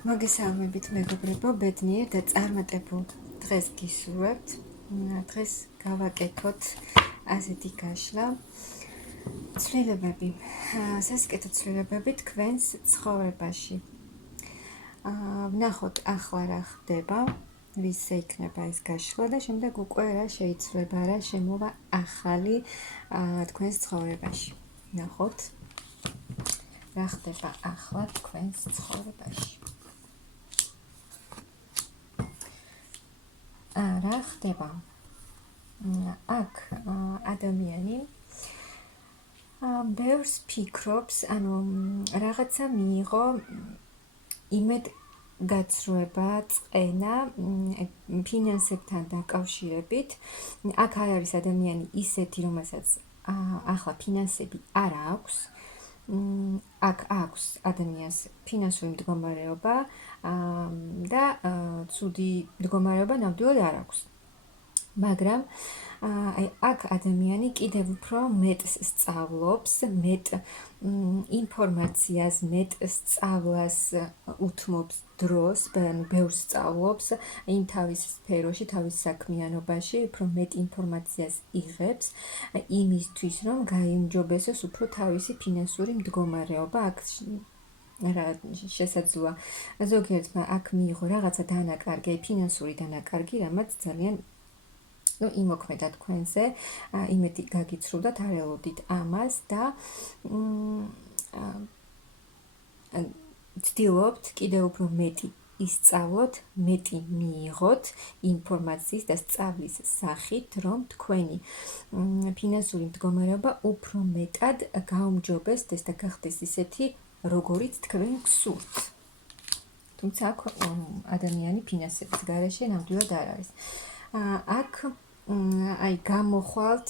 მოგესალმებით მეგობრებო, ბედნიერ და წარმატებულ დღეს გისურვებთ. დღეს გავაკეთოთ ასეთი გაშლა. ცვლილებები, სასიკეთო ცვლილებები თქვენს ცხოვრებაში. ვნახოთ ახლა რა ხდება, ვის ეიქნება ეს გაშლა და შემდეგ უკვე რა შეიძლება, რა შემოვა ახალი თქვენს ცხოვრებაში. ვნახოთ რა ხდება ახლა თქვენს ცხოვრებაში. რა ხდება? აქ ადამიანი ბევრს ფიქრობს, ანუ რაღაცა მიიღო იმედ გაცრუება, წყენა ფინანსებთან დაკავშირებით. აქ არ არის ადამიანი ისეთი, რომელსაც ახლა ფინანსები არ აქვს. აქ აქვს ადამიანს ფინანსური მდგომარეობა და ცუდი მდგომარეობა ნამდვილად არ აქვს. მაგრამ აქ ადამიანი კიდევ უფრო მეტს სწავლობს, მეტ ინფორმაციას, მეტ სწავლას უთმობს დროს, ბევრს სწავლობს იმ თავის სფეროში, თავის საქმიანობაში, უფრო მეტ ინფორმაციას იღებს იმისთვის, რომ გაიმჯობესოს უფრო თავისი ფინანსური მდგომარეობა. აქ რა შესაძლოა ზოგიერთმა აქ მიიღო რაღაცა დანაკარგი, ფინანსური დანაკარგი, რამაც ძალიან იმოქმედა თქვენზე, იმედი გაგიცრუდა, არ ელოდით ამას და ცდილობთ კიდევ უფრო მეტი ისწავლოთ, მეტი მიიღოთ ინფორმაციის და სწავლის სახით, რომ თქვენი ფინანსური მდგომარეობა უფრო მეტად გაუმჯობესდეს და გახდეს ისეთი, როგორიც თქვენ გსურთ. თუმცა აქ ადამიანი ფინანსების გარეშე ნამდვილად არ არის. აქ გამოხვალთ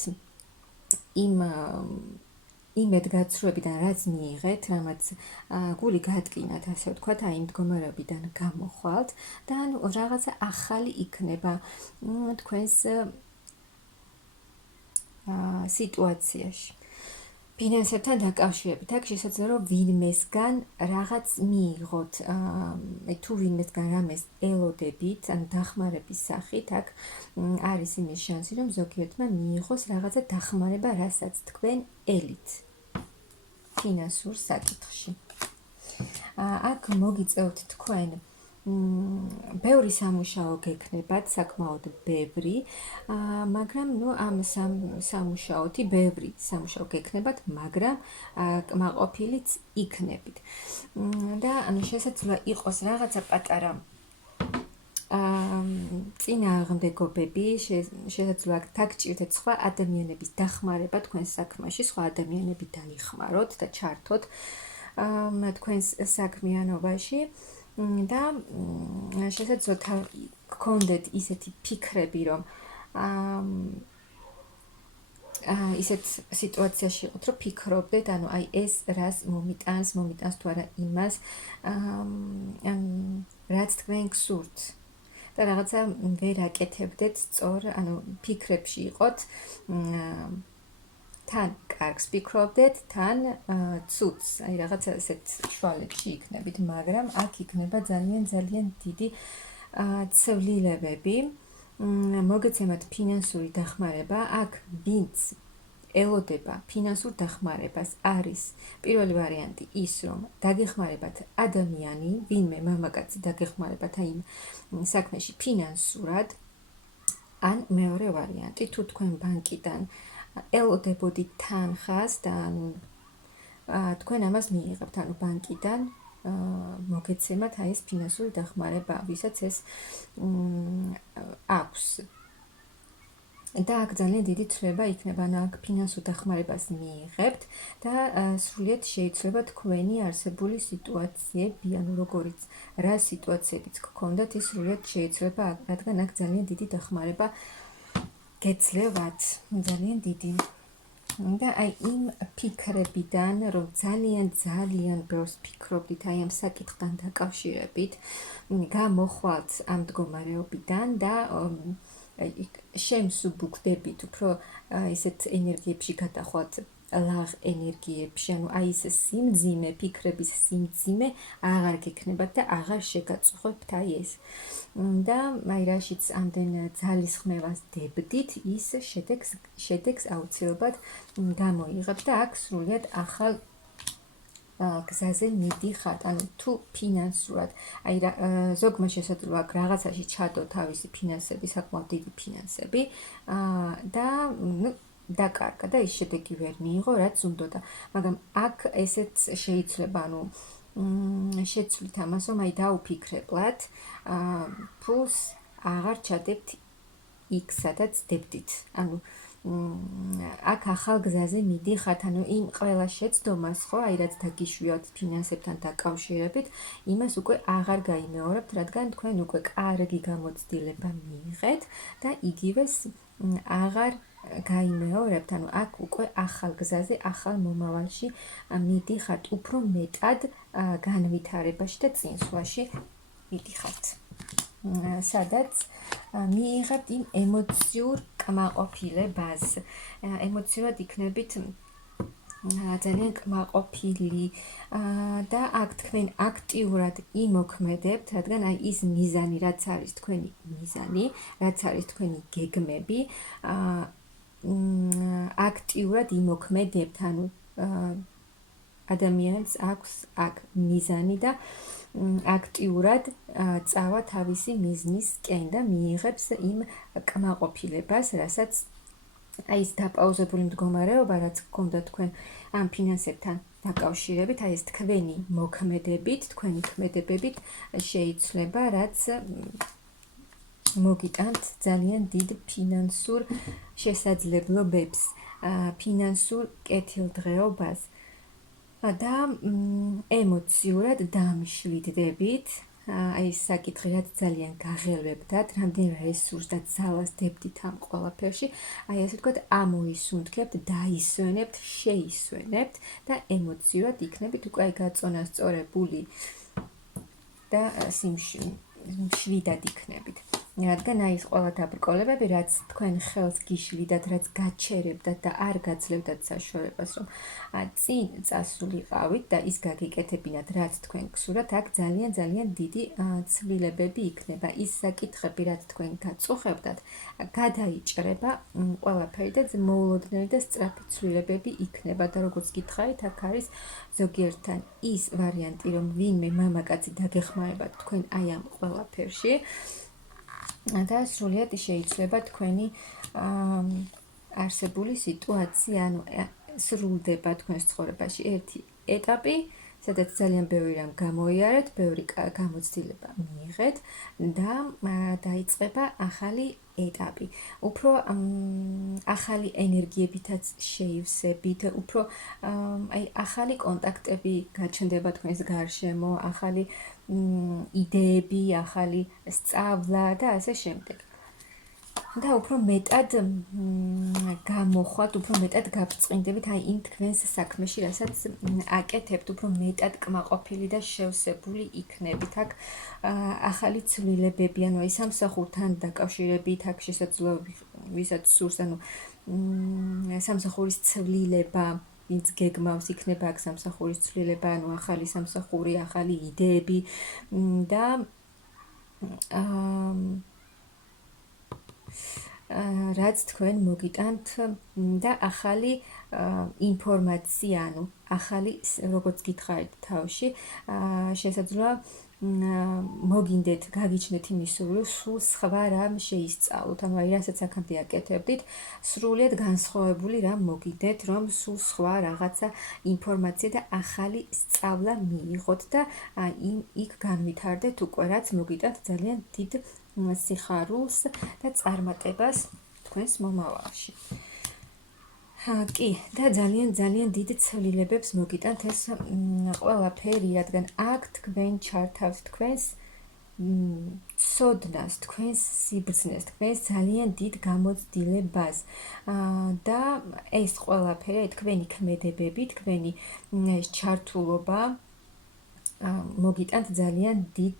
იმედგაცრუებიდან, რაც მიიღეთ, რამაც გული გატკინათ, ასე ვთქვათ, იმ მდგომარეობიდან გამოხვალთ და რაღაცა ახალი იქნება თქვენს სიტუაციაში. ფინანსებთან დაკავშირებით, აქ შესაძლოა, რომ ვინმესგან რაღაც მიიღოთ, თუ ვინმესგან რამეს ელოდებით, ან დახმარების სახით, აქ არის იმის შანსი, რომ ზოგიერთმა მიიღოს რაღაცა დახმარება, რასაც თქვენ ელით ფინანსურ საკითხში. აქ მოგიწევთ თქვენ ბევრი სამუშაო გექნებათ, საკმაოდ ბევრი, მაგრამ ამ სამუშაოთი ბევრი სამუშაო გექნებათ, მაგრამ კმაყოფილიც იქნებით. და შესაძლოა იყოს რაღაცა პატარა წინააღმდეგობები, შესაძლოა დაგჭირდეთ სხვა ადამიანების დახმარება თქვენს საქმეში, სხვა ადამიანები დაიხმაროთ და ჩართოთ თქვენს საქმიანობაში. და შესაძლოა გქონდეთ ისეთი ფიქრები, რომ ისეთ სიტუაციაში იყოთ, რომ ფიქრობდეთ, ანუ ეს რას მომიტანს თუ არა იმას, რაც თქვენ გსურთ. და რაღაცა ვერ აკეთებდეთ სწორ, ანუ ფიქრებში იყოთ, თან კარგს ფიქრობდეთ, თან ცუდს, რაღაცა ესეთ შუალედში იქნებით, მაგრამ აქ იქნება ძალიან დიდი ცვლილებები. მოგეცემათ ფინანსური დახმარება, აქ ვინც ელოდება ფინანსურ დახმარებას, არის პირველი ვარიანტი ის, რომ დაგეხმარებათ ადამიანი, ვინმე მამაკაცი დაგეხმარებათ იმ საქმეში ფინანსურად, ან მეორე ვარიანტი, თუ თქვენ ბანკიდან ელოდებოდით თანხას და თქვენ ამას მიიღებთ, ანუ ბანკიდან მოგეცემათ ეს ფინანსური დახმარება, ვისაც ეს აქვს. და აქ ძალიან დიდი ცვლილება იქნება, ანუ აქ ფინანსურ დახმარებას მიიღებთ და სრულიად შეიძლება თქვენი არსებული სიტუაციები, ანუ როგორიც რა სიტუაციებიც გქონდათ, ის სრულიად შეიძლება, რადგან აქ ძალიან დიდი დახმარება გეძლევათ, ძალიან დიდი. და იმ ფიქრებიდან, რომ ძალიან ბევრს ფიქრობდით ამ საკითხთან დაკავშირებით, გამოხვალთ ამ მდგომარეობიდან და შემსუბუქდებით, უფრო ისეთ ენერგიებში გადახვალთ ლაღ ენერგიებში, ანუ აი ეს სიმძიმე, ფიქრების სიმძიმე აღარ გექნებათ და აღარ შეგაწუხებთ აი ეს. და აი რაშიც ამდენ ძალისხმევას დებდით, ის შედეგს აუცილებლად გამოიღებთ და აქ სრულიად ახალ გზაზე მიდიხართ, ანუ თუ ფინანსურად, აი ზოგმა შესაძლოა რაღაცაში ჩადო თავისი ფინანსები, საკმაოდ დიდი ფინანსები და დაკარგა და ის შედეგი ვერ მიიღო, რაც უნდოდა. მაგრამ აქ ესეც შეიძლება, ანუ შეცვლით ამას, რომ აი დაუფიქრებლად, ფულს აღარ ჩადებთ იქ, სადაც დებდით. ანუ აქ ახალ გზაზე მიდიხართ, ანუ იმ ყველა შეცდომას, ხო, აი რაც დაგიშვიათ ფინანსებთან დაკავშირებით, იმას უკვე აღარ გაიმეორებთ, რადგან თქვენ უკვე კარგი გამოცდილება მიიღეთ და იგივეს აღარ გაიმეორებთ, ანუ აქ უკვე ახალ გზაზე, ახალ მომავალში მიდიხართ, უფრო მეტად განვითარებაში და წინსვლაში მიდიხართ. სადაც მიიღებთ იმ ემოციურ კმაყოფილებას. ემოციურად იქნებით ძალიან კმაყოფილი და აქ თქვენ აქტიურად იმოქმედებთ, რადგან აი ის მიზანი, რაც არის თქვენი მიზანი, რაც არის თქვენი გეგმები, აქტიურად იმოქმედებთ, ანუ ადამიანს აქვს აქ მიზანი და აქტიურად წავა თავისი მიზნისკენ და მიიღებს იმ კმაყოფილებას, რასაც აი ეს დაპაუზებული მდგომარეობა, რაც გქონდა თქვენ ამ ფინანსებთან დაკავშირებით, აი ეს თქვენი მოქმედებით, თქვენი ქმედებებით შეიცვლება, რაც მოგიტანთ ძალიან დიდ ფინანსურ შესაძლებლობებს, ფინანსურ კეთილდღეობას და ემოციურად დამშვიდდებით. აი ეს საკითხი, რაც ძალიან გაღელვებდათ, რამდენ რესურსს და ძალას დებდით ამ ყველაფერში, აი ასე ვთქვათ, ამოისუნთქებთ, დაისვენებთ, შეისვენებთ და ემოციურად იქნებით უკვე აი გაწონასწორებული და მშვიდად იქნებით. რადგან აი ეს ყველა დაბრკოლებები, რაც თქვენ ხელს გიშლიდათ, რაც გაჩერებდათ და არ გაძლევდათ საშუალებას, რომ წინ წასულიყავით და ის გაგიკეთებინათ, რაც თქვენ გსურათ, აქ ძალიან დიდი ცვლილებები იქნება. ის საკითხები, რაც თქვენ გაწუხებდათ, გადაიჭრება ყველაფერი და მოულოდნელი და სწრაფი ცვლილებები იქნება და როგორც გითხარით, აქ არის ზოგიერთთან ის ვარიანტი, რომ ვინმე მამაკაცი დაგეხმარებათ თქვენ აი ამ ყველაფერში და სრულიად შეიძლება თქვენი არსებული სიტუაცია, ანუ სრულდება თქვენს ცხოვრებაში ერთი ეტაპი, სადაც ძალიან ბევრი რამ გამოიარეთ, ბევრი გამოცდილება მიიღეთ და დაიწყება ახალი ეტაპი. უფრო ახალი ენერგიებითაც შეივსებით, უფრო აი ახალი კონტაქტები გაჩნდება თქვენს გარშემო, ახალი იდეები, ახალი სწავლა და ასე შემდეგ. და უფრო მეტად გამოხვათ, უფრო მეტად გაბრწყინდებით აი იმ თქვენს საქმეში, რასაც აკეთებთ, უფრო მეტად კმაყოფილი და შევსებული იქნებით. აქ ახალი ცვლილებები, ანუ აი სამსახურთან დაკავშირებით, აქ შესაძლოა ვისაც სურს, ანუ სამსახურის ცვლილება, ვინც გეგმავს, იქნება აქ სამსახურის ცვლილება, ანუ ახალი სამსახური, ახალი იდეები და რაც თქვენ მოგიტანთ და ახალი ინფორმაცია, ანუ ახალი, როგორც გითხარით თავში, შესაძლოა მოგინდეთ, გაგიჩნდეთ იმის სურვილი, სულ სხვა რამ შეისწავლოთ, ანუ აი რასაც აქამდე აკეთებდით, სრულიად განსხვავებული რამ მოგინდეთ, რომ სულ სხვა რაღაცა ინფორმაცია და ახალი სწავლა მიიღოთ და იქ განვითარდეთ უკვე, რაც მოგიტანთ ძალიან დიდ სიხარულს და წარმატებას თქვენს მომავალში. კი, და ძალიან დიდ ცვლილებებს მოგიტანთ ეს ყველაფერი, რადგან აქ თქვენ ჩართავთ თქვენს ცოდნას, თქვენს სიბრძნეს, თქვენს ძალიან დიდ გამოცდილებას და ეს ყველაფერი, თქვენი ქმედებები, თქვენი ჩართულობა მოგიტანთ ძალიან დიდ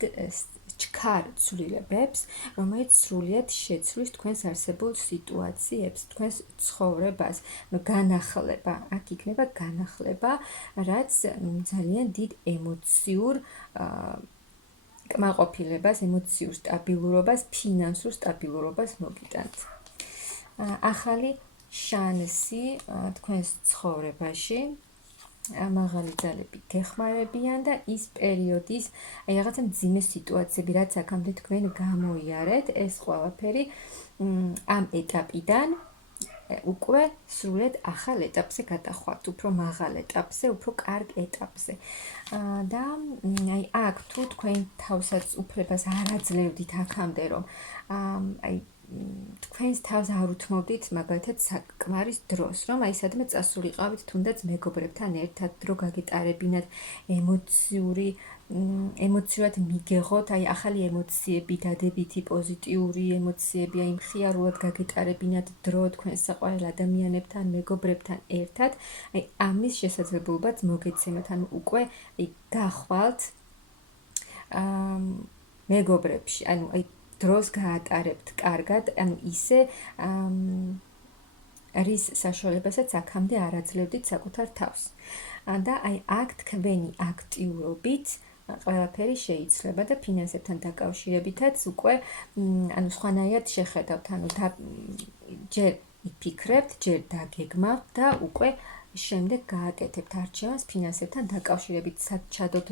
ჩქარ ცვლილებებს, რომელიც სრულიად შეცვლის თქვენს არსებულ სიტუაციებს, თქვენს ცხოვრებას, განახლება, აქ იქნება განახლება, რაც ძალიან დიდ ემოციურ კმაყოფილებას, ემოციურ სტაბილურობას, ფინანსურ სტაბილურობას მოგიტანთ. ახალი შანსი თქვენს ცხოვრებაში, მაღალი ძალები გეხმარებიან და ის პერიოდის, რაღაცა მძიმე სიტუაციები, რაც აქამდე თქვენ გამოიარეთ, ეს ყველაფერი ამ ეტაპიდან უკვე სრულიად ახალ ეტაპზე გადახვართ, უფრო მაღალ ეტაპზე, უფრო კარგ ეტაპზე. და აი აქ თუ თქვენ თავსაც უფლებას არ აძლევდით აქამდე, რომ აი თქვენს თავს არ უთმობდით მაგალითად საკმარის დროს, რომ აი სადმე წასულიყავით თუნდაც მეგობრებთან ერთად, დრო გაგიტარებინათ, ემოციურად მიგეღოთ, აი ახალი ემოციები, დადებითი, პოზიტიური ემოციები, აი მხიარულად გაგიტარებინათ დრო თქვენს საყვარელ ადამიანებთან, მეგობრებთან ერთად, აი ამის შესაძლებლობაც მოგეცემათ, ანუ უკვე აი გახვალთ მეგობრებში, ანუ აი დროს გაატარებთ კარგად, ანუ ისე რის საშუალებასაც აქამდე არ აძლევდით საკუთარ თავს. და აი აქ თქვენი აქტიურობით ყველაფერი შეიცვლება და ფინანსებთან დაკავშირებითაც უკვე ანუ სხვანაირად შეხედავთ, ანუ ჯერ იფიქრებთ, ჯერ დაგეგმავთ და უკვე შემდეგ გააკეთებთ არჩევანს ფინანსებთან დაკავშირებით, სად ჩადოთ,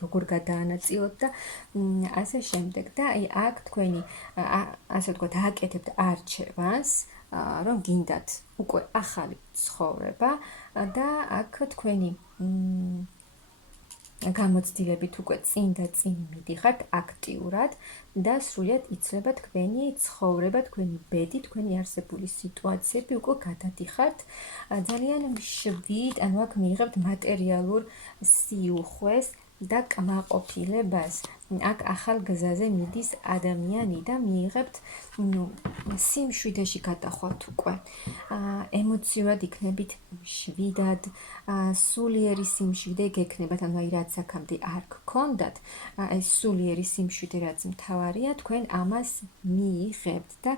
როგორ გადაანაწილოთ და ასე შემდეგ. და აი აქ თქვენი ასე ვთქვათ, ააკეთებთ არჩევანს, რომ გინდათ უკვე ახალი ცხოვრება და აქ თქვენი გამოცდილებით უკვე წინ და წინ მიდიხართ აქტიურად და სრულიად იცვლება თქვენი ცხოვრება, თქვენი ბედი, თქვენი არსებული სიტუაციები, უკვე გადადიხართ ძალიან მშვიდ, ანუ აქ მიიღებთ მატერიალურ სიუხვეს და კმაყოფილებას. აქ ახალ გზაზე მიდის ადამიანი და მიიღებთ სიმშვიდეში გადახვალთ უკვე. ემოციურად იქნებით მშვიდად, სულიერი სიმშვიდე გექნებათ, ანუ აი რაც აქამდე არ გქონდათ, ეს სულიერი სიმშვიდე რაც მთავარია, თქვენ ამას მიიღებთ და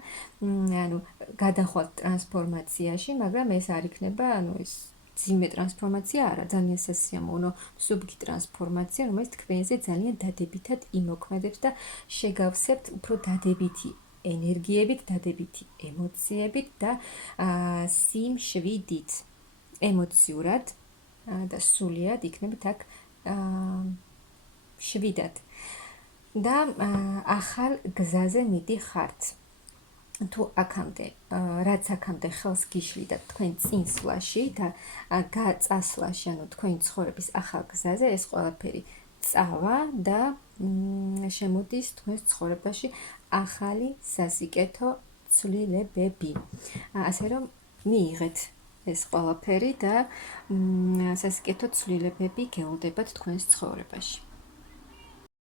ანუ გადახვალთ ტრანსფორმაციაში, მაგრამ ეს არ იქნება, ანუ ეს ძიმე ტრანსფორმაცია არა, ძალიან სასიამოვნო სუბგი ტრანსფორმაცია, რომელიც თქვენზე ძალიან დადებითად იმოქმედებს და შეგავსებთ უფრო დადებითი ენერგიებით, დადებითი ემოციებით და სიმშვიდით, ემოციურად და სულიად იქნებით აქ მშვიდად. და ახალ გზაზე მიდიხართ. თუ აქამდე, რაც აქამდე ხელს გიშლიდა თქვენ წინსვლაში და გაწასვლაში, ანუ თქვენი ცხოვრების ახალ გზაზე, ეს ყველაფერი წავა და შემოდის თქვენს ცხოვრებაში ახალი სასიკეთო ცვლილებები. ასე რომ მიიღეთ ეს ყველაფერი და სასიკეთო ცვლილებები გეულდებათ თქვენს ცხოვრებაში.